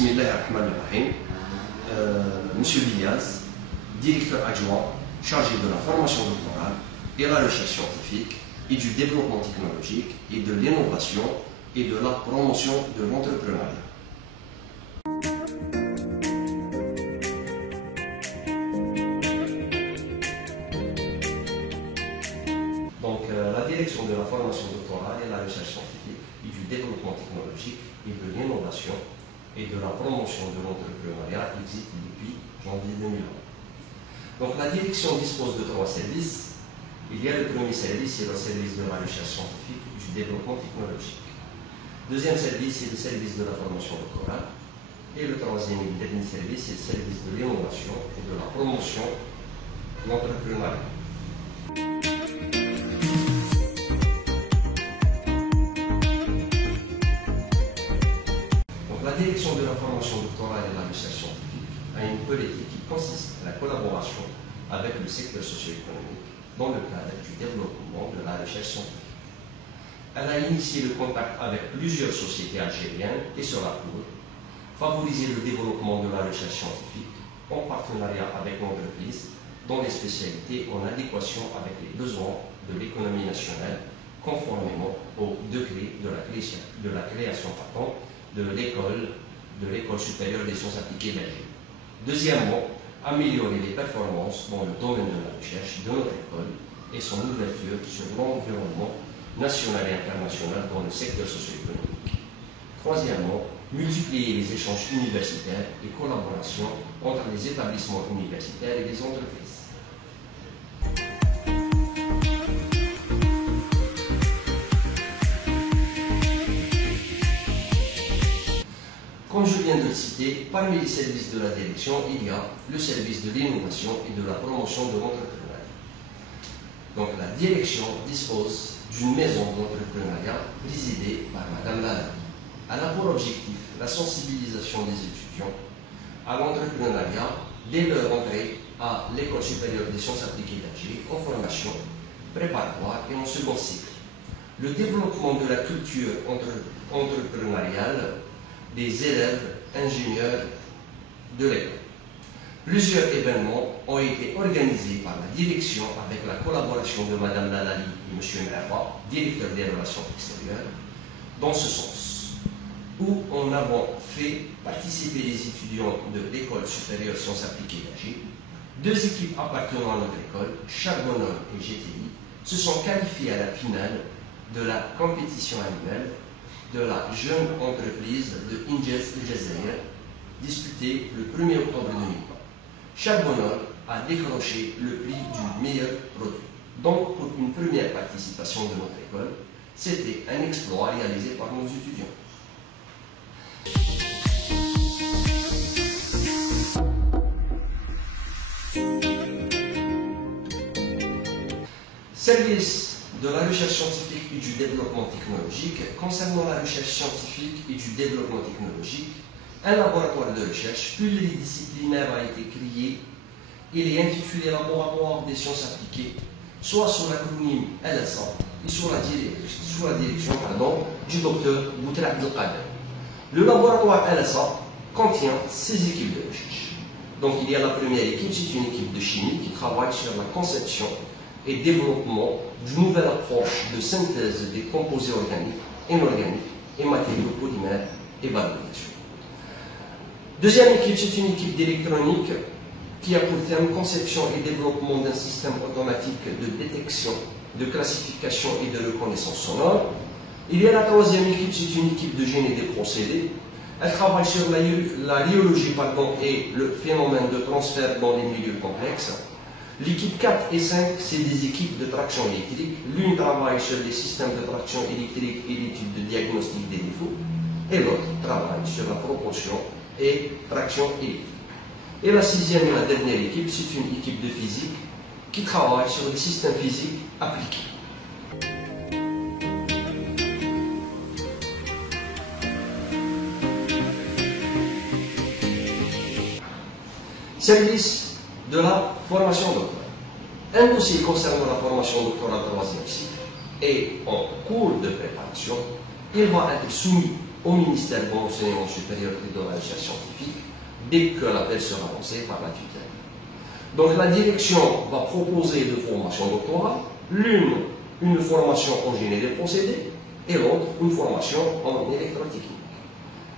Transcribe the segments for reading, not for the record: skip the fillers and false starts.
Bismillahirrahmanirrahim. Monsieur Diaz, directeur adjoint chargé de la formation doctorale et la recherche scientifique et du développement technologique et de l'innovation et de la promotion de l'entrepreneuriat. Donc, la direction de la formation doctorale et la recherche scientifique et du développement technologique et de l'innovation et de la promotion de l'entrepreneuriat existe depuis janvier 2020. Donc, la direction dispose de 3 services. Il y a le premier service, c'est le service de la recherche scientifique et du développement technologique. Deuxième service, c'est le service de la formation doctorale. Et le troisième et dernier service, c'est le service de l'innovation et de la promotion de l'entrepreneuriat. La direction de la formation doctorale et de la recherche scientifique a une politique qui consiste à la collaboration avec le secteur socio-économique dans le cadre du développement de la recherche scientifique. Elle a initié le contact avec plusieurs sociétés algériennes et sera pour favoriser le développement de la recherche scientifique en partenariat avec l'entreprise dans les spécialités en adéquation avec les besoins de l'économie nationale conformément au degré de la création de l'école supérieure des sciences appliquées d'Alger. Deuxièmement, améliorer les performances dans le domaine de la recherche de notre école et son ouverture sur l'environnement national et international dans le secteur socio-économique. Troisièmement, multiplier les échanges universitaires et collaborations entre les établissements universitaires et les entreprises. Comme je viens de le citer, parmi les services de la direction, il y a le service de l'innovation et de la promotion de l'entrepreneuriat. Donc la direction dispose d'une maison d'entrepreneuriat présidée par Madame Lala. Elle a pour objectif la sensibilisation des étudiants à l'entrepreneuriat dès leur entrée à l'École supérieure des sciences appliquées d'Alger en formation préparatoire et en second cycle. Le développement de la culture entrepreneuriale des élèves ingénieurs de l'école. Plusieurs événements ont été organisés par la direction avec la collaboration de Mme Lalali et M. Mrafa, directeur des relations extérieures, dans ce sens, où on a fait participer les étudiants de l'École supérieure sciences appliquées d'Alger. 2 équipes appartenant à notre école, Charbonneau et GTI, se sont qualifiées à la finale de la compétition annuelle de la jeune entreprise de Injaz El Jazair, disputée le 1er octobre 2020. Charbonneau a décroché le prix du meilleur produit. Donc, pour une première participation de notre école, c'était un exploit réalisé par nos étudiants. Service de la recherche scientifique et du développement technologique. Concernant la recherche scientifique et du développement technologique, un laboratoire de recherche pluridisciplinaire a été créé. Il est intitulé Laboratoire des sciences appliquées, soit sous l'acronyme LSA et sous la direction du docteur Boutra Abdelkader. Le laboratoire LSA contient 6 équipes de recherche. Donc il y a la première équipe, c'est une équipe de chimie qui travaille sur la conception et développement d'une nouvelle approche de synthèse des composés organiques, inorganiques et matériaux polymères et valorisation. Deuxième équipe, c'est une équipe d'électronique qui a pour thème conception et développement d'un système automatique de détection, de classification et de reconnaissance sonore. Il y a la troisième équipe, c'est une équipe de génie des procédés. Elle travaille sur la rhéologie et le phénomène de transfert dans les milieux complexes. L'équipe 4 et 5, c'est des équipes de traction électrique. L'une travaille sur les systèmes de traction électrique et l'étude de diagnostic des défauts, et l'autre travaille sur la propulsion et traction électrique. Et la 6e et la dernière équipe, c'est une équipe de physique qui travaille sur les systèmes physiques appliqués. Service de la formation doctorale. Un dossier concernant la formation doctorale 3e cycle et en cours de préparation, il va être soumis au ministère de l'enseignement supérieur et de la recherche scientifique dès que l'appel sera lancé par la tutelle. Donc la direction va proposer deux formations doctorales, l'une une formation en génie des procédés et l'autre une formation en électrotechnique.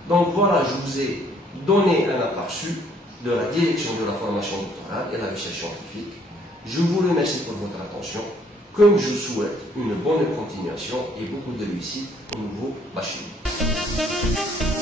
Donc voilà, je vous ai donné un aperçu de la direction de la formation doctorale et la recherche scientifique. Je vous remercie pour votre attention, comme je souhaite une bonne continuation et beaucoup de réussite au nouveau bachelier.